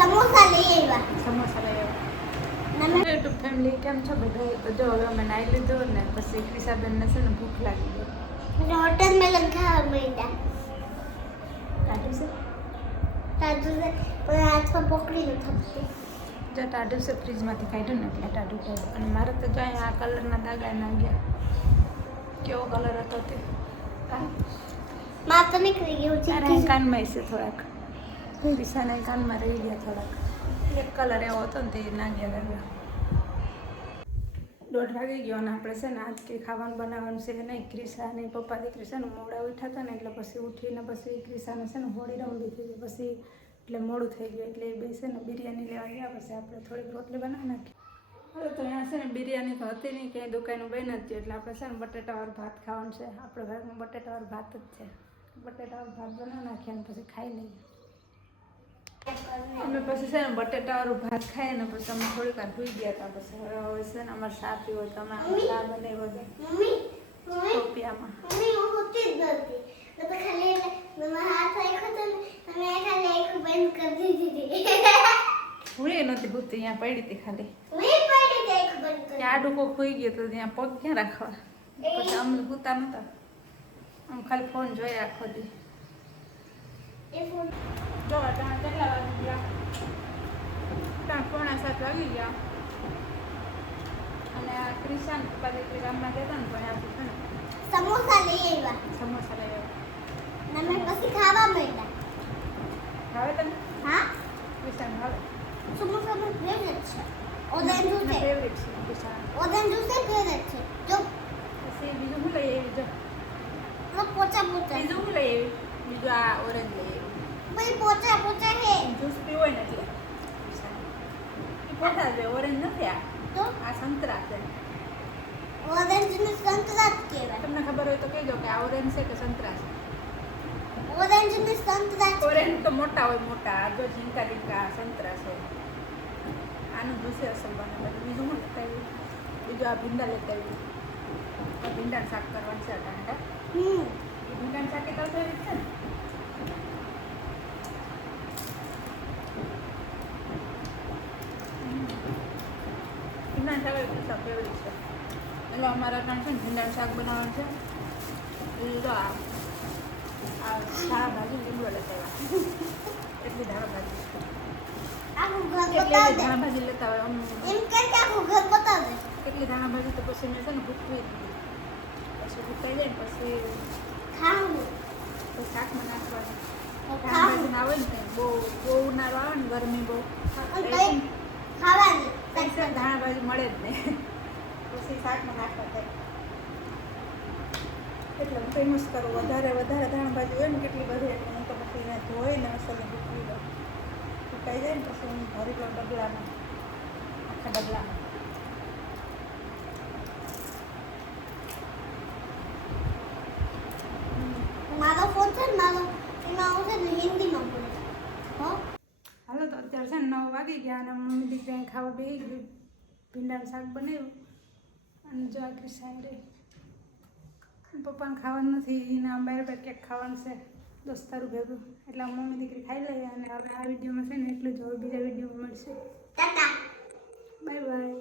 સમોસા લઈ આવ્યા. સમોસા લઈ આવ્યા. યુટ્યુબ ફેમિલી કેમ છો બધા? તો જો હવે અમે નાઈ લીધું ને પછી ક્રિશાબેનને છે ને ભૂખ લાગી ગઈ. વોટરમેલન ખાવા માંડ્યા. ટાઢું છે પણ હાથમાં પકડીને થપતી. જો ટાઢું છે ફ્રીજમાંથી કાઢ્યું ને એટલે ટાઢું કાઢ્યું. અને મારે તો જો અહીંયા આ કલરના દાગા ના ગયા. કેવો કલર હતો તે મારે તો નીકળી ગયું છે. તારા કાનમાં છે થોડાક, ક્રિશાના કાનમાં રહી ગયા થોડાક. એક કલર એવો હતો ને તે ના ગયા દાગા. 1:30 વાગી ગયો અને આપણે છે ને આજ કંઈ ખાવાનું બનાવવાનું છે નહીં. ક્રિશા અને પપ્પા દીકરી છે ને મોડા ઉઠ્યા હતા ને એટલે પછી ઉઠીને પછી ક્રિશાને છે ને હોળી રમવી થઈ ગઈ. પછી એટલે મોડું થઈ ગયું એટલે એ બે છે ને બિરયાની લેવા ગયા. પછી આપણે થોડીક રોટલી બનાવી નાખી. હવે તો અહીંયા છે ને બિરયાની તો હતી નહીં, ક્યાંય દુકાનનું બની નથી એટલે આપણે છે ને બટેટાવાળું ભાત ખાવાનું છે. આપણે ઘરમાં બટેટાવાળું ભાત જ છે. બટેટાવાળું ભાત બનાવી નાખીએ અને પછી ખાઈ લઈએ. અમે પછી છે ને બટેટાવાળું ભાત ખાઈએ ને પછી અમે થોડીક વાર સુઈ ગયા હતા. પછી હવે છે ને અમારે શા પીવો તો અમે શા બનાવ્યો છે ટોપિયામાં. મમ્મી હું હોતી જ નથી. તો ખાલી હાથ રાખ્યો તો અને ખાલી આંખ બંધ કરી દીધી. હું એ નથી હોતી, અહીંયા પડી હતી ખાલી. મેં પડી ગઈ આંખ બંધ કરી. ત્યાં ડૂકો ખોઈ ગયો તો ત્યાં પગ ક્યાં રાખવા. પછી અમે હોતા નહોતા, આમ ખાલી ફોન જોઈએ આખો દી. એ ફોન જો ત્યાં કેટલા વાગી ગયા? ત્યાં 6:45 વાગી ગયા. અને આ ક્રિશાન પપ્પા દીકરી ગામમાં જતા ને તો અહીંયાથી છે ને સમોસા લઈ આવ્યા. સમોસા લઈ આવ્યા. અમે પછી ખાવા માંડ્યા. ભાવે તને? હા ક્રિશાન ભાવે? સમોસા માં ફેવરેટ છે. ઓરેન્જ જૂસ છે. ફેવરેટ છે ક્રિશાન. ઓરેન્જ જૂસ ફેવરેટ છે. જો પછી બીજું શું લઈ આવી? જો પોચા પોચા. બીજું શું લઈ આવી? બીજું આ ઓરેન્જ લઈ આવી. ભાઈ પોચા પોચા હે. જ્યુસ પીવો હોય ને એટલે પોતા છે, ઓરેન્જ નથી. તો આ સંતરા છે. ઓરેન્જ ને સંતરા જ કહેવાય. તમને ખબર હોય તો કહેજો કે આ ઓરેન્જ છે કે સંતરા છે. ઓરેન્જ ને સંતરા જ ઓરેન્જ તો મોટા હોય, મોટા. આ જો ઝીંકા ઝીંકા સંતરા છે. આનું જ્યુસ અસલ બને. બીજું શું લેતા આવ્યું? બીજું આ ભીંડા લેતા આવ્યું. આ ભીંડાનું શાક કરવાનું છે ટાંટા. એ ભીંડાનું શાક તો ફેવરેટ છે ને. ભીંડાનું શાક ફેવરેટ છે. એટલે અમારા ત્યાં છે ને ભીંડાનું શાક બનાવવાનું છે. જો આ ધાણા ભાજી લીંબુ લેતા આવ્યા. એટલી ધાણા ભાજી આખું ઘર એટલી બતાવ દે. ધાણા ભાજી લેતા હોય અમને. એમ કે આખું ઘર બતાવ દે. એટલી ધાણા ભાજી તો પછી મેં છે ને ભૂકવી દીધી. પછી ભૂકાઈ જાય ને પછી ખાવું. શાકમાં નાખવાનું. ધાણા ખાવું. ભાજી ના આવે ને બહુ ઉનાળો આવે ને ગરમી બહુ ખાવાની. ધાણા ભાજી મળે જ નહીં. પછી શાકમાં નાખવા થાય. એટલે હું તો એમ જ કરું, વધારે ધાણા ભાજી હોય ને કેટલી બધી એટલે હું તો પછી એને ધોઈને મસાલો ભૂકવી દઉં. સુકાઈ જાય ને પછી હું ભરી લઉં ડબલામાં, આખા ડબલામાં. મારો ફોન છે ને મારો એમાં આવશે ને હિન્દીમાં બોલે. હો હાલો તો અત્યારે છે ને 9 વાગી ગયા અને મમ્મી દીકરી ખાવા બેસી ગઈ. ભીંડાનું શાક બનાવ્યું અને જો આ ક્રિશાન રહી. પપ્પાને ખાવાનું નથી, એના બહાર ક્યાંક ખાવાનું છે દોસ્તારું ભેગું. એટલે મમ્મી દીકરી ખાઈ લઈએ અને હવે આ વિડીયોમાં છે ને એટલું જ. હવે બીજા વિડીયોમાં મળશે. ટાટા. Bye by.